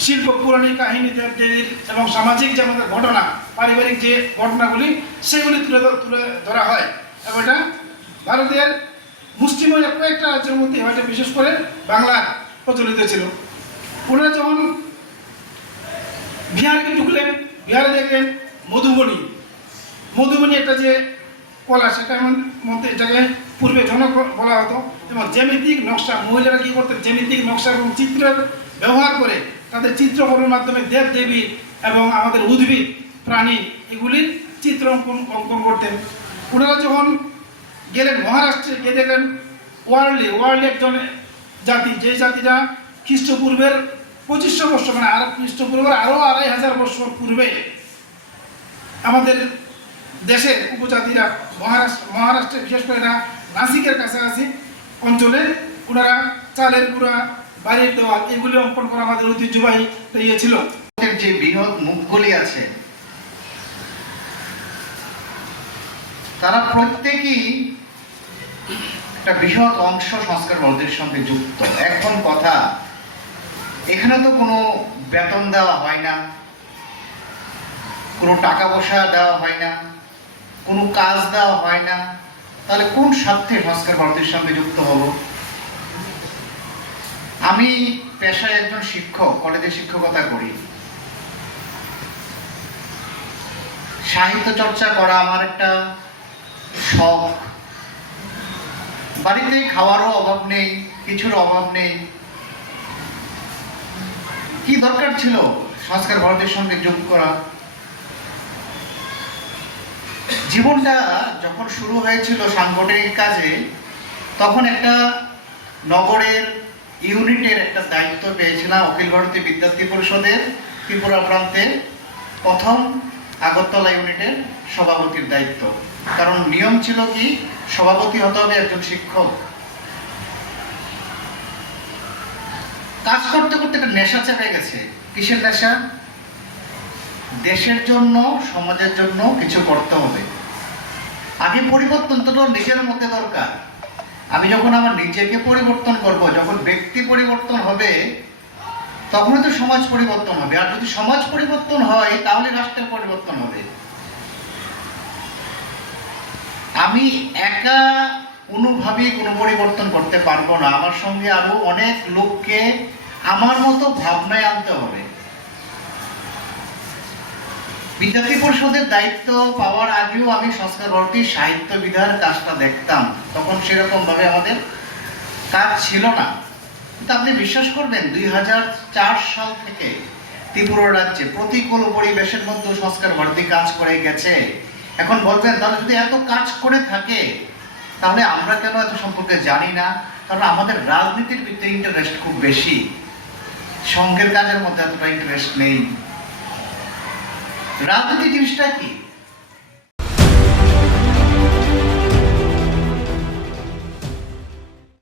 শিল্প, পৌরাণিক কাহিনী এবং সামাজিক যে আমাদের ঘটনা, পারিবারিক যে ঘটনাগুলি, সেগুলি তুলে তুলে ধরা হয়। এবং এটা ভারতের মুসলিমের কয়েকটা রাজ্যের মধ্যে এটা বিশেষ করে বাংলার প্রচলিত ছিল। ওনারা যখন বিহারকে ঢুকলেন, বিহারে দেখলেন মধুবনী। মধুবনী একটা যে কলা সেটার মধ্যে এটাকে পূর্বে জনক বলা হতো। এবং জ্যামিতিক নকশা, মহিলারা কী করতেন? জ্যামিতিক নকশা এবং চিত্রের ব্যবহার করে তাদের চিত্রকরণের মাধ্যমে দেব দেবী এবং আমাদের উদ্ভিদ, প্রাণী এগুলির চিত্র অঙ্কন অঙ্কন করতেন। ওনারা যখন গেলেন মহারাষ্ট্রে, গিয়ে দেখলেন ওয়ার্ল্ডে ওয়ার্ল্ডে একজন জাতি যে জাতিটা খ্রিস্টপূর্বের পঁচিশশো বছর মানে আর খ্রিস্টপূর্বের আরও আড়াই হাজার বছর পূর্বে আমাদের দেশের উপজাতিরা মহারাষ্ট্র মহারাষ্ট্রে বিশেষ করে এরা নাসিকের কাছাকাছি অঞ্চলে ওনারা চালের গুঁড়া বাড়ির দেওয়াল, এগুলি অঙ্কন করা আমাদের ঐতিহ্যবাহী ইয়ে ছিল। যে বৃহৎ মুখগুলি আছে, তারা প্রত্যেকেই একটা বৃহৎ অংশ সংস্কার সঙ্গে যুক্ত। এখন কথা, এখানে তো কোনো বেতন দেওয়া হয় না, কোনো টাকা পয়সা দেওয়া হয় না, কোনো কাজ দেওয়া হয় না। তাহলে কোন স্বার্থে সংস্কার ভারতের সঙ্গে যুক্ত হব? আমি পেশায় একজন শিক্ষক, কলেজে শিক্ষকতা করি। সাহিত্য চর্চা করা আমার একটা শখ। বাড়িতে খাওয়ারও অভাব নেই, কিছুর অভাব নেই। কি দরকার ছিল? সংস্কার ভারতের সঙ্গে যোগ করা। জীবনটা যখন শুরু হয়েছিল সাংগঠনিক কাজে, তখন একটা নগরের ইউনিটের একটা দায়িত্ব পেয়েছিলাম অখিল ভারতীয় বিদ্যার্থী পরিষদের ত্রিপুরা প্রান্তে প্রথম আগরতলা ইউনিটের সভাপতির দায়িত্ব। কারণ নিয়ম ছিল কি, সভাপতি হতে হবে একজন শিক্ষক। কাজ করতে করতে একটা নেশা চেপে গেছে। কিসের নেশা? দেশের জন্য, সমাজের জন্য কিছু করতে হবে। আগে পরিবর্তন তো নিজের মধ্যে দরকার। আমি যখন আমার নিজেকে পরিবর্তন করব, যখন ব্যক্তি পরিবর্তন হবে, তখনই তো সমাজ পরিবর্তন হবে। আর যদি সমাজ পরিবর্তন হয়, তাহলে রাষ্ট্রের পরিবর্তন হবে। আমি একা কোনোভাবেই কোনো পরিবর্তন করতে পারব না। আমার সঙ্গে আরও অনেক লোককে আমার মতো ভাবনায় আনতে হবে। বিদ্যার্থী পরিষদের দায়িত্ব পাওয়ার আগেও আমি সংস্কার ভারতীর সাহিত্য বিধার কাজটা দেখতাম। তখন সেরকম ভাবে আমাদের কাজ ছিল না। কিন্তু আপনি বিশ্বাস করবেন, দুই হাজার চার সাল থেকে ত্রিপুরা রাজ্যে প্রতিকূল পরিবেশের মধ্যে সংস্কার ভারতী কাজ করে গেছে। এখন বলবেন, তাহলে যদি এত কাজ করে থাকে, তাহলে আমরা কেন এত সম্পর্কে জানি না? কারণ আমাদের রাজনীতির ভিতরে ইন্টারেস্ট খুব বেশি। সংঘের কাজের মধ্যে এতটা ইন্টারেস্ট নেই। राजनीतिदृष्ट्या की